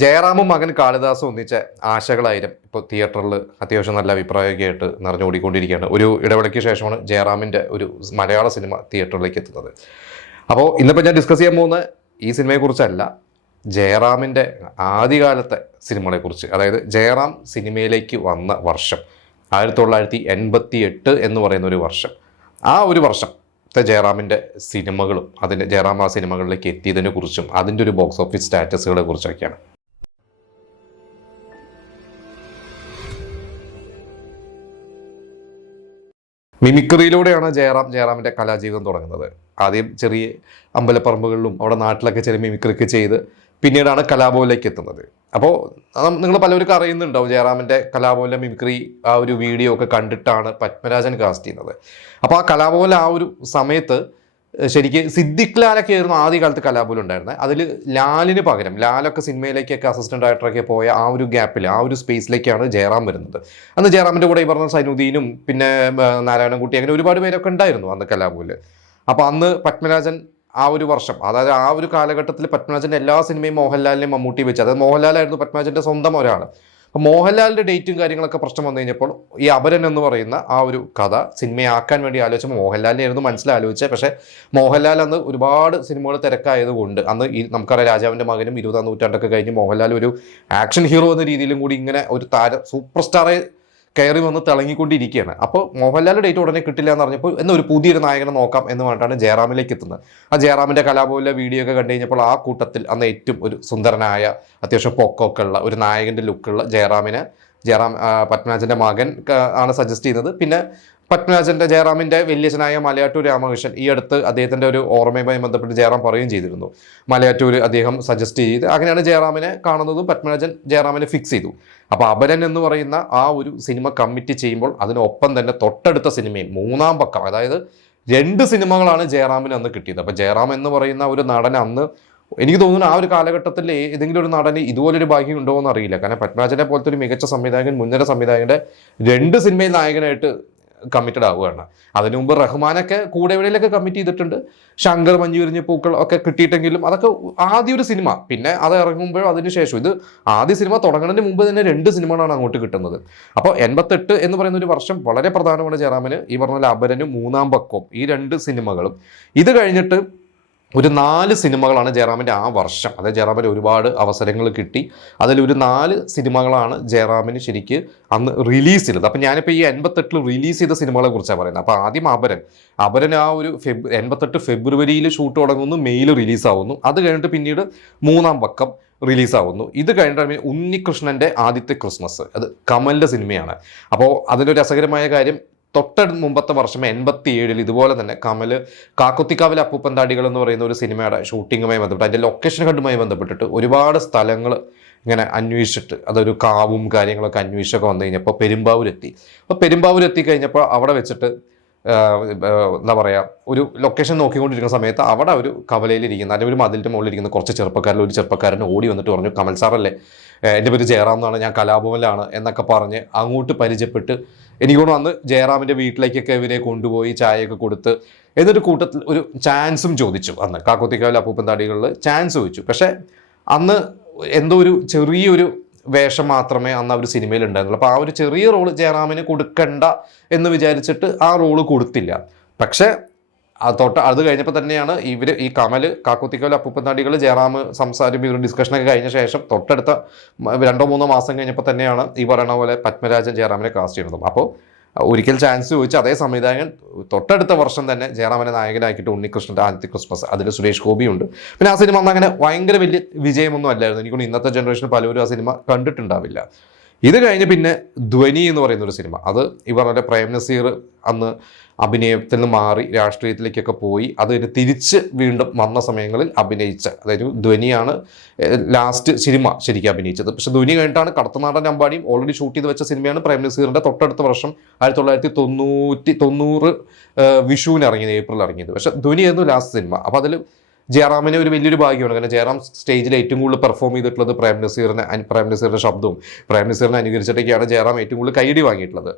ജയറാമും മകൻ കാളിദാസും ഒന്നിച്ച ആശകളായിരം ഇപ്പോൾ തിയേറ്ററിൽ അത്യാവശ്യം നല്ല അഭിപ്രായമൊക്കെ ആയിട്ട് നിറഞ്ഞുകൂടിക്കൊണ്ടിരിക്കുകയാണ്. ഒരു ഇടവേളയ്ക്ക് ശേഷമാണ് ജയറാമിൻ്റെ ഒരു മലയാള സിനിമ തിയേറ്ററിലേക്ക് എത്തുന്നത്. അപ്പോൾ ഇന്നിപ്പോൾ ഞാൻ ഡിസ്കസ് ചെയ്യാൻ പോകുന്ന ഈ സിനിമയെക്കുറിച്ചല്ല, ജയറാമിൻ്റെ ആദ്യകാലത്തെ സിനിമകളെക്കുറിച്ച്. അതായത് ജയറാം സിനിമയിലേക്ക് വന്ന വർഷം 1988 എന്ന് പറയുന്ന ഒരു വർഷം. ആ ഒരു വർഷത്തെ ജയറാമിൻ്റെ സിനിമകളും അതിൻ്റെ ജയറാം ആ സിനിമകളിലേക്ക് എത്തിയതിനെ കുറിച്ചും അതിൻ്റെ ഒരു ബോക്സ് ഓഫീസ് സ്റ്റാറ്റസുകളെ കുറിച്ചൊക്കെയാണ്. മിമിക്രിയിലൂടെയാണ് ജയറാമിൻ്റെ കലാജീവിതം തുടങ്ങുന്നത്. ആദ്യം ചെറിയ അമ്പലപ്പറമ്പുകളിലും അവിടെ നാട്ടിലൊക്കെ ചെറിയ മിമിക്രിക്ക് ചെയ്ത് പിന്നീടാണ് കലാഭവനിലേക്ക് എത്തുന്നത്. അപ്പോൾ നിങ്ങൾ പലർക്കും അറിയുന്നുണ്ടാവും, ജയറാമിൻ്റെ കലാഭവനിലെ മിമിക്രി ആ ഒരു വീഡിയോ ഒക്കെ കണ്ടിട്ടാണ് പത്മരാജൻ കാസ്റ്റ് ചെയ്യുന്നത്. അപ്പോൾ ആ കലാഭവനിലെ ആ ഒരു സമയത്ത് ശരിക്ക് സിദ്ദിഖ് ലാലൊക്കെ ആയിരുന്നു ആദ്യകാലത്ത് കലാഭവൻ ഉണ്ടായിരുന്നത്. അതിൽ ലാലിന് പകരം ലാലൊക്കെ സിനിമയിലേക്കൊക്കെ അസിസ്റ്റന്റ് ഡയറക്ടറൊക്കെ പോയ ആ ഒരു ഗ്യാപ്പിൽ ആ ഒരു സ്പേസിലേക്കാണ് ജയറാം വരുന്നത്. അന്ന് ജയറാമിൻ്റെ കൂടെ ഈ പറഞ്ഞ സൈനുദ്ദീനും പിന്നെ നാരായണൻകുട്ടി അങ്ങനെ ഒരുപാട് പേരൊക്കെ ഉണ്ടായിരുന്നു അന്ന് കലാഭവനിൽ. അപ്പോൾ അന്ന് പത്മരാജൻ ആ ഒരു വർഷം, അതായത് ആ ഒരു കാലഘട്ടത്തിൽ പത്മരാജൻ്റെ എല്ലാ സിനിമയും മോഹൻലാലിനെയും മമ്മൂട്ടി വെച്ച്, അതായത് മോഹൻലാലായിരുന്നു പത്മരാജൻ്റെ സ്വന്തം ഒരാൾ. അപ്പോൾ മോഹൻലാലിൻ്റെ ഡേറ്റും കാര്യങ്ങളൊക്കെ പ്രശ്നം വന്നു കഴിഞ്ഞപ്പോൾ ഈ അപരൻ എന്ന് പറയുന്ന ആ ഒരു കഥ സിനിമയാക്കാൻ വേണ്ടി ആലോചിച്ചപ്പോൾ മോഹൻലാലിനായിരുന്നു മനസ്സിലാലോചിച്ചത്. പക്ഷേ മോഹൻലാൽ അന്ന് ഒരുപാട് സിനിമകൾ തിരക്കായതുകൊണ്ട് അന്ന് ഈ നമുക്കറിയാം രാജാവിൻ്റെ മകനും 20-ാം നൂറ്റാണ്ടൊക്കെ കഴിഞ്ഞ് മോഹൻലാൽ ഒരു ആക്ഷൻ ഹീറോ എന്ന രീതിയിലും കൂടി ഇങ്ങനെ ഒരു സൂപ്പർ സ്റ്റാറെ കയറി വന്ന് തിളങ്ങിക്കൊണ്ടിരിക്കുകയാണ്. അപ്പോൾ മോഹൻലാലിൻ്റെ ഡേറ്റ് ഉടനെ കിട്ടില്ല എന്ന് പറഞ്ഞപ്പോൾ ഒരു പുതിയൊരു നായകനെ നോക്കാം എന്ന് പറഞ്ഞിട്ടാണ് ജയറാമിലേക്ക് എത്തുന്നത്. ആ ജയറാമിൻ്റെ കലാഭവനിലെ വീഡിയോ ഒക്കെ കണ്ടു കഴിഞ്ഞപ്പോൾ ആ കൂട്ടത്തിൽ അന്ന് ഏറ്റവും ഒരു സുന്ദരനായ അത്യാവശ്യം പൊക്കമൊക്കെ ഉള്ള ഒരു നായകൻ്റെ ലുക്കുള്ള ജയറാം പത്മരാജൻ്റെ മകൻ ആണ് സജസ്റ്റ് ചെയ്യുന്നത്. പിന്നെ ജയറാമിൻ്റെ വലിയച്ഛനായ മലയാറ്റൂർ രാമകൃഷ്ണൻ ഈ അടുത്ത് അദ്ദേഹത്തിൻ്റെ ഒരു ഓർമ്മയുമായി ബന്ധപ്പെട്ട് ജയറാം പറയുകയും ചെയ്തിരുന്നു. മലയാറ്റൂർ അദ്ദേഹം സജസ്റ്റ് ചെയ്ത് അങ്ങനെയാണ് ജയറാമിനെ കാണുന്നതും ജയറാമിനെ ഫിക്സ് ചെയ്തു. അപ്പോൾ അപരൻ എന്ന് പറയുന്ന ആ ഒരു സിനിമ കമ്മിറ്റ് ചെയ്യുമ്പോൾ അതിനൊപ്പം തന്നെ തൊട്ടടുത്ത സിനിമയും 3-ാം പക്കം, അതായത് 2 സിനിമകളാണ് ജയറാമിന് അന്ന് കിട്ടിയത്. അപ്പോൾ ജയറാം എന്ന് പറയുന്ന ഒരു നടൻ അന്ന് എനിക്ക് തോന്നുന്നു ആ ഒരു കാലഘട്ടത്തിൽ ഏതെങ്കിലും ഒരു നടന് ഇതുപോലൊരു ഭാഗ്യം ഉണ്ടോ എന്ന് അറിയില്ല. കാരണം പത്മരാജനെ പോലത്തെ ഒരു മികച്ച സംവിധായകൻ, മുൻനിര സംവിധായകൻ്റെ 2 സിനിമയിൽ നായകനായിട്ട് കമ്മിറ്റഡ് ആവുകയാണ്. അതിനു മുമ്പ് റഹ്മാനൊക്കെ കൂടെ എവിടെയൊക്കെ കമ്മിറ്റ് ചെയ്തിട്ടുണ്ട്. ശങ്കർ, മഞ്ഞു വിരിഞ്ഞ പൂക്കൾ ഒക്കെ കിട്ടിയിട്ടെങ്കിലും അതൊക്കെ ആദ്യ ഒരു സിനിമ. പിന്നെ അത് ഇറങ്ങുമ്പോഴോ അതിന് ശേഷം, ഇത് ആദ്യ സിനിമ തുടങ്ങുന്നതിന് മുമ്പ് തന്നെ 2 സിനിമകളാണ് അങ്ങോട്ട് കിട്ടുന്നത്. അപ്പോൾ 88 എന്ന് പറയുന്ന ഒരു വർഷം വളരെ പ്രധാനമാണ് ജയറാമിന്. ഈ പറഞ്ഞ അപരനും 3-ാം പക്കവും ഈ 2 സിനിമകളും. ഇത് കഴിഞ്ഞിട്ട് ഒരു 4 സിനിമകളാണ് ജയറാമിൻ്റെ ആ വർഷം. അതായത് ജയറാമിന് ഒരുപാട് അവസരങ്ങൾ കിട്ടി. അതിലൊരു 4 സിനിമകളാണ് ജയറാമിന് ശരിക്ക് അന്ന് റിലീസ് ചെയ്തത്. അപ്പം ഞാനിപ്പോൾ ഈ 88 റിലീസ് ചെയ്ത സിനിമകളെ കുറിച്ചാണ് പറയുന്നത്. അപ്പോൾ ആദ്യം അപരൻ ആ ഒരു 88 ഫെബ്രുവരിയിൽ ഷൂട്ട് തുടങ്ങുന്നു, മെയ്യിൽ റിലീസാവുന്നു. അത് കഴിഞ്ഞിട്ട് പിന്നീട് 3-ാം പക്കം റിലീസാവുന്നു. ഇത് കഴിഞ്ഞിട്ട് ഉണ്ണികൃഷ്ണൻ്റെ ആദ്യത്തെ ക്രിസ്മസ്, അത് കമലിൻ്റെ സിനിമയാണ്. അപ്പോൾ അതിലൊരു രസകരമായ കാര്യം, മുമ്പത്തെ വർഷം 87 ഇതുപോലെ തന്നെ കമല് കാക്കുത്തിക്കാവിലെ അപ്പൂപ്പന്താടികൾ എന്ന് പറയുന്ന ഒരു സിനിമയുടെ ഷൂട്ടിങ്ങുമായി ബന്ധപ്പെട്ട് അതിൻ്റെ ലൊക്കേഷൻ കണ്ടുമായി ബന്ധപ്പെട്ടിട്ട് ഒരുപാട് സ്ഥലങ്ങൾ ഇങ്ങനെ അന്വേഷിച്ചിട്ട്, അതൊരു കാവും കാര്യങ്ങളൊക്കെ അന്വേഷിച്ചൊക്കെ വന്നു കഴിഞ്ഞപ്പോൾ പെരുമ്പാവൂരെത്തി. അപ്പോൾ പെരുമ്പാവൂരെത്തി കഴിഞ്ഞപ്പോൾ അവിടെ വെച്ചിട്ട് എന്താ പറയുക, ഒരു ലൊക്കേഷൻ നോക്കിക്കൊണ്ടിരിക്കുന്ന സമയത്ത് അവിടെ ഒരു കവലയിലിരിക്കുന്ന, അല്ലെങ്കിൽ ഒരു മതിലിൻ്റെ മുകളിലിരിക്കുന്ന കുറച്ച് ഒരു ചെറുപ്പക്കാരൻ ഓടി വന്നിട്ട് പറഞ്ഞു, കമൽ സാറല്ലേ, എൻ്റെ പേര് ജയറാം എന്നാണ്, ഞാൻ കലാഭവനിലാണ് എന്നൊക്കെ പറഞ്ഞ് അങ്ങോട്ട് പരിചയപ്പെട്ട് എനിക്ക് തോന്നുന്നു അന്ന് ജയറാമിൻ്റെ വീട്ടിലേക്കൊക്കെ ഇവരെ കൊണ്ടുപോയി ചായയൊക്കെ കൊടുത്ത് എന്നൊരു കൂട്ടത്തിൽ ഒരു ചാൻസും ചോദിച്ചു. അന്ന് കാക്കുത്തിക്കാവിലെ അപ്പൂപ്പന്താടികളിൽ ചാൻസ് ചോദിച്ചു. പക്ഷേ അന്ന് എന്തോ ഒരു ചെറിയൊരു വേഷം മാത്രമേ അന്ന് ആ ഒരു സിനിമയിൽ ഉണ്ടായിരുന്നുള്ളൂ. അപ്പോൾ ആ ഒരു ചെറിയ റോള് ജയറാമിന് കൊടുക്കണ്ട എന്ന് വിചാരിച്ചിട്ട് ആ റോള് കൊടുത്തില്ല. പക്ഷേ അത് കഴിഞ്ഞപ്പോൾ തന്നെയാണ് ഈ കമല് കാക്കുത്തിക്കാവിലെ അപ്പൂപ്പന്താടികൾ ജയറാം സംസാരിക്കും ഡിസ്കഷനൊക്കെ കഴിഞ്ഞ ശേഷം തൊട്ടടുത്ത 2-3 മാസം കഴിഞ്ഞപ്പോൾ തന്നെയാണ് ഈ പറയുന്ന പോലെ പത്മരാജൻ ജയറാമിനെ കാസ്റ്റ് ചെയ്യുന്നത്. അപ്പോൾ ഒരിക്കൽ ചാൻസ് ചോദിച്ച് അതേ സംവിധായകൻ തൊട്ടടുത്ത വർഷം തന്നെ ജയറാമിനെ നായകനാക്കിയിട്ട് ഉണ്ണികൃഷ്ണൻ്റെ ആദ്യത്തെ ക്രിസ്മസ്, അതിൽ സുരേഷ് ഗോപിയുണ്ട്. പിന്നെ ആ സിനിമ അന്ന് അങ്ങനെ ഭയങ്കര വലിയ വിജയമൊന്നും അല്ലായിരുന്നു. എനിക്കൊന്ന് ഇന്നത്തെ ജനറേഷൻ പലരും ആ സിനിമ കണ്ടിട്ടുണ്ടാവില്ല. ഇത് കഴിഞ്ഞ് പിന്നെ ധ്വനി എന്ന് പറയുന്ന ഒരു സിനിമ, അത് ഈ പറഞ്ഞ പ്രേം നസീർ അന്ന് അഭിനയത്തിൽ നിന്ന് മാറി രാഷ്ട്രീയത്തിലേക്കൊക്കെ പോയി അത് തിരിച്ച് വീണ്ടും വന്ന സമയങ്ങളിൽ അഭിനയിച്ച, അതായത് ധ്വനിയാണ് ലാസ്റ്റ് സിനിമ ശരിക്കും അഭിനയിച്ചത്. പക്ഷെ ധ്വനി കഴിഞ്ഞിട്ടാണ് കടത്തനാടൻ അമ്പാടിയും ഓൾറെഡി ഷൂട്ട് ചെയ്ത് വെച്ച സിനിമയാണ് പ്രേം നസീറിൻ്റെ തൊട്ടടുത്ത വർഷം 1990 വിഷുവിന് ഇറങ്ങിയത്, ഏപ്രിൽ ഇറങ്ങിയത്. പക്ഷെ ധ്വനിയായിരുന്നു ലാസ്റ്റ് സിനിമ. അപ്പോൾ അതിൽ ജയറാമിന് ഒരു വലിയൊരു ഭാഗ്യമാണ്. കാരണം ജയറാം സ്റ്റേജിൽ ഏറ്റവും കൂടുതൽ പെർഫോം ചെയ്തിട്ടുള്ളത് പ്രേം നസീറിൻ്റെ ശബ്ദവും പ്രേം നസീറിനെ അനുകരിച്ചിട്ടൊക്കെയാണ് ജയറാം ഏറ്റവും കൂടുതൽ കൈയടി വാങ്ങിയിട്ടുള്ളത്.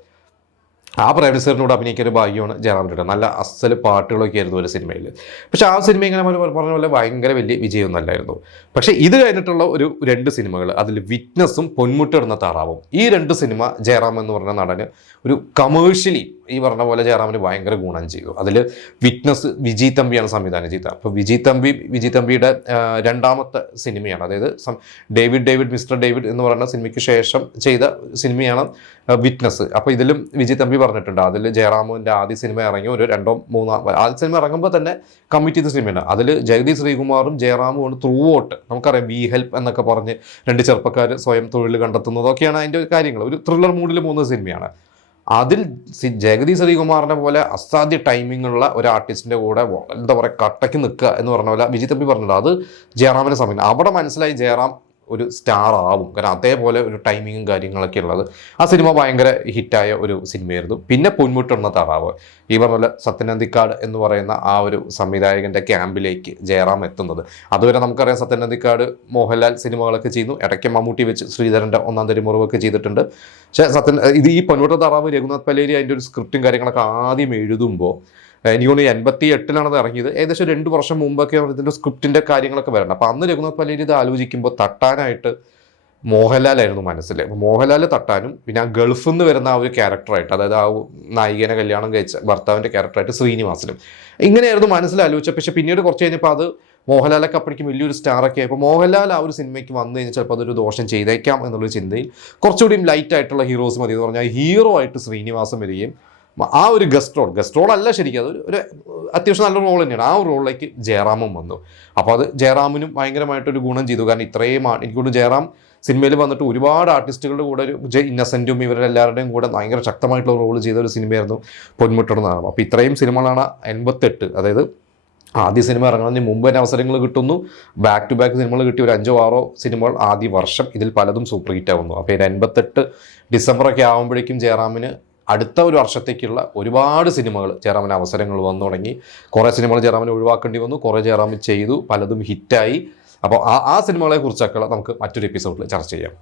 ആ പ്രേംനസീറിനോട് അഭിനയിക്കാൻ ഒരു ഭാഗ്യമാണ് ജയറാമിൻ്റെ. നല്ല അസൽ പാട്ടുകളൊക്കെ ആയിരുന്നു ഒരു സിനിമയിൽ. പക്ഷേ ആ സിനിമ ഇങ്ങനെ പറഞ്ഞ പോലെ ഭയങ്കര വലിയ വിജയമൊന്നും അല്ലായിരുന്നു. പക്ഷേ ഇത് കഴിഞ്ഞിട്ടുള്ള ഒരു 2 സിനിമകൾ, അതിൽ വിറ്റ്നസ്സും പൊന്മുട്ടിടുന്ന താറാവും, ഈ 2 സിനിമ ജയറാം എന്ന് പറഞ്ഞ നടന് ഒരു കമേഴ്ഷ്യലി ഈ പറഞ്ഞ പോലെ ജയറാമിന് ഭയങ്കര ഗുണം ചെയ്തു. അതിൽ വിറ്റ്നസ് വിജയ് തമ്പിയാണ് സംവിധാനം ചെയ്തത്. അപ്പോൾ വിജയ് തമ്പിയുടെ രണ്ടാമത്തെ സിനിമയാണ്. അതായത് ഡേവിഡ് മിസ്റ്റർ ഡേവിഡ് എന്ന് പറയുന്ന സിനിമയ്ക്ക് ശേഷം ചെയ്ത സിനിമയാണ് വിറ്റ്നസ്. അപ്പോൾ ഇതിലും വിജയ് തമ്പി പറഞ്ഞിട്ടുണ്ട്, അതിൽ ജയറാമിൻ്റെ ആദ്യ സിനിമ ഇറങ്ങി ഒരു 2-3 ആദ്യ സിനിമ ഇറങ്ങുമ്പോൾ തന്നെ കമ്മിറ്റ് ചെയ്ത സിനിമയാണ്. അതിൽ ജഗതി ശ്രീകുമാറും ജയറാമും ത്രൂ ഔട്ട് നമുക്കറിയാം വി ഹെൽപ്പ് എന്നൊക്കെ പറഞ്ഞ് 2 ചെറുപ്പക്കാർ സ്വയം തൊഴിൽ കണ്ടെത്തുന്നതൊക്കെയാണ് അതിൻ്റെ കാര്യങ്ങൾ. ഒരു ത്രില്ലർ മൂഡിൽ പോകുന്ന സിനിമയാണ്. അതിൽ ജഗതി ശ്രീകുമാറിനെ പോലെ അസാധ്യ ടൈമിംഗ് ഉള്ള ഒരു ആർട്ടിസ്റ്റിൻ്റെ കൂടെ എന്താ പറയുക കട്ടയ്ക്ക് നിൽക്കുക എന്ന് പറഞ്ഞ പോലെ വിജയ് തമ്പി പറഞ്ഞിട്ടുണ്ട്. അത് ജയറാമിനെ സമയം അവിടെ മനസ്സിലായി ജയറാം ഒരു സ്റ്റാർ ആവും, കാരണം അതേപോലെ ഒരു ടൈമിങ്ങും കാര്യങ്ങളൊക്കെ ഉള്ളത്. ആ സിനിമ ഭയങ്കര ഹിറ്റായ ഒരു സിനിമയായിരുന്നു. പിന്നെ പൊന്മുട്ടുന്ന താറാവ്, ഈ പറഞ്ഞ പോലെ സത്യനന്ദിക്കാട് എന്ന് പറയുന്ന ആ ഒരു സംവിധായകൻ്റെ ക്യാമ്പിലേക്ക് ജയറാം എത്തുന്നത്. അതുവരെ നമുക്കറിയാം സത്യനന്ദിക്കാട് മോഹൻലാൽ സിനിമകളൊക്കെ ചെയ്യുന്നു, ഇടയ്ക്ക് മമ്മൂട്ടി വെച്ച് ശ്രീധരൻ്റെ ഒന്നാം തരി മുറിവൊക്കെ ചെയ്തിട്ടുണ്ട്. പക്ഷേ ഈ പൊന്മുട്ടുന്ന താറാവ് രഘുനാഥ് പലേരി അതിൻ്റെ ഒരു സ്ക്രിപ്റ്റും കാര്യങ്ങളൊക്കെ ആദ്യം എഴുതുമ്പോൾ എനിക്ക് തോന്നുന്നു 88-ലാണ് ഇറങ്ങിയത്. ഏകദേശം 2 വർഷം മുമ്പൊക്കെ ഇതിൻ്റെ സ്ക്രിപ്റ്റിൻ്റെ കാര്യങ്ങളൊക്കെ വരണം. അപ്പോൾ അന്ന് രഘുനാഥ് പലേരി ഇത് ആലോചിക്കുമ്പോൾ തട്ടാനായിട്ട് മോഹൻലാലായിരുന്നു മനസ്സിൽ. മോഹൻലാൽ തട്ടാനും പിന്നെ ആ ഗൾഫിൽ നിന്ന് വരുന്ന ആ ഒരു ക്യാരക്ടറായിട്ട്, അതായത് ആ നായികനെ കല്യാണം കഴിച്ച ഭർത്താവിൻ്റെ ക്യാരക്ടറായിട്ട് ശ്രീനിവാസനും ഇങ്ങനെയായിരുന്നു മനസ്സിലാലോചിച്ചത്. പക്ഷേ പിന്നീട് കുറച്ച് കഴിഞ്ഞപ്പോൾ അത് മോഹൻലാലൊക്കെ അപ്പോഴേക്കും വലിയൊരു സ്റ്റാറൊക്കെ ആയപ്പോൾ മോഹൻലാൽ ആ ഒരു സിനിമയ്ക്ക് വന്നു കഴിഞ്ഞാൽ ചിലപ്പോൾ അതൊരു ദോഷം ചെയ്തേക്കാം എന്നുള്ളൊരു ചിന്തയിൽ കുറച്ചുകൂടിയും ലൈറ്റ് ആയിട്ടുള്ള ഹീറോസ് മതി എന്ന് പറഞ്ഞാൽ ഹീറോ ആയിട്ട് ശ്രീനിവാസൻ വരികയും ആ ഒരു ഗസ്റ്റ് റോൾ അല്ല ശരിക്കും, അത് ഒരു അത്യാവശ്യം നല്ല റോൾ തന്നെയാണ്. ആ ഒരു റോളിലേക്ക് ജയറാമും വന്നു. അപ്പോൾ അത് ജയറാമിനും ഭയങ്കരമായിട്ടൊരു ഗുണം ചെയ്തു. കാരണം ഇത്രയും എനിക്കൊണ്ട് ജയറാം സിനിമയിൽ വന്നിട്ട് ഒരുപാട് ആർട്ടിസ്റ്റുകളുടെ കൂടെ ഒരു ഇന്നസെൻറ്റും ഇവരെല്ലാവരുടെയും കൂടെ ഭയങ്കര ശക്തമായിട്ടുള്ള റോൾ ചെയ്ത ഒരു സിനിമയായിരുന്നു പൊന്മുട്ടുന്ന. അപ്പോൾ ഇത്രയും സിനിമകളാണ് 88, അതായത് ആദ്യ സിനിമ ഇറങ്ങുന്നതിന് മുമ്പ് തന്നെ അവസരങ്ങൾ കിട്ടുന്നു. ബാക്ക് ടു ബാക്ക് സിനിമകൾ കിട്ടി ഒരു 5-6 സിനിമകൾ ആദ്യ വർഷം, ഇതിൽ പലതും സൂപ്പർ ഹിറ്റ് ആവുന്നു. അപ്പോൾ 88 ഡിസംബറൊക്കെ ആകുമ്പോഴേക്കും ജയറാമിന് അടുത്ത ഒരു വർഷത്തേക്കുള്ള ഒരുപാട് സിനിമകൾ ജയറാമിന് അവസരങ്ങൾ വന്നു തുടങ്ങി. കുറേ സിനിമകൾ ജയറാമിന് ഒഴിവാക്കേണ്ടി വന്നു, കുറേ ജയറാമിൻ ചെയ്തു, പലതും ഹിറ്റായി. അപ്പോൾ ആ സിനിമകളെ കുറിച്ചൊക്കെ നമുക്ക് മറ്റൊരു എപ്പിസോഡിൽ ചർച്ച ചെയ്യാം.